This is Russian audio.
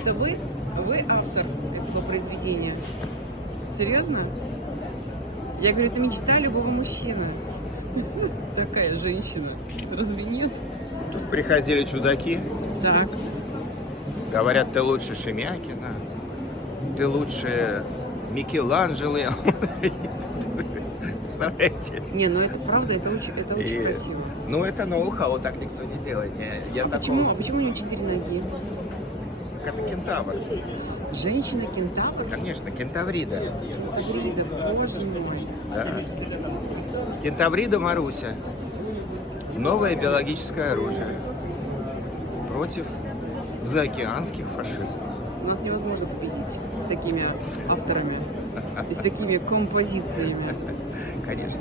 Это вы? Вы автор этого произведения? Серьезно? Я говорю, это мечта любого мужчины. Такая женщина. Разве нет? Тут приходили чудаки, Так. говорят, ты лучше Шемякина, ты лучше Микеланджело. Представляете? Не, ну это правда, это очень И, красиво. ну, это ноу-хау, так никто не делает. Я Почему? такого... А почему у нее 4 ноги? Это кентавр. Женщина-кентавр? Конечно, кентаврида. Таврида, боже мой. Да. Кентаврида Маруся. Новое биологическое оружие против заокеанских фашистов. Нас невозможно победить с такими авторами и с такими композициями. Конечно.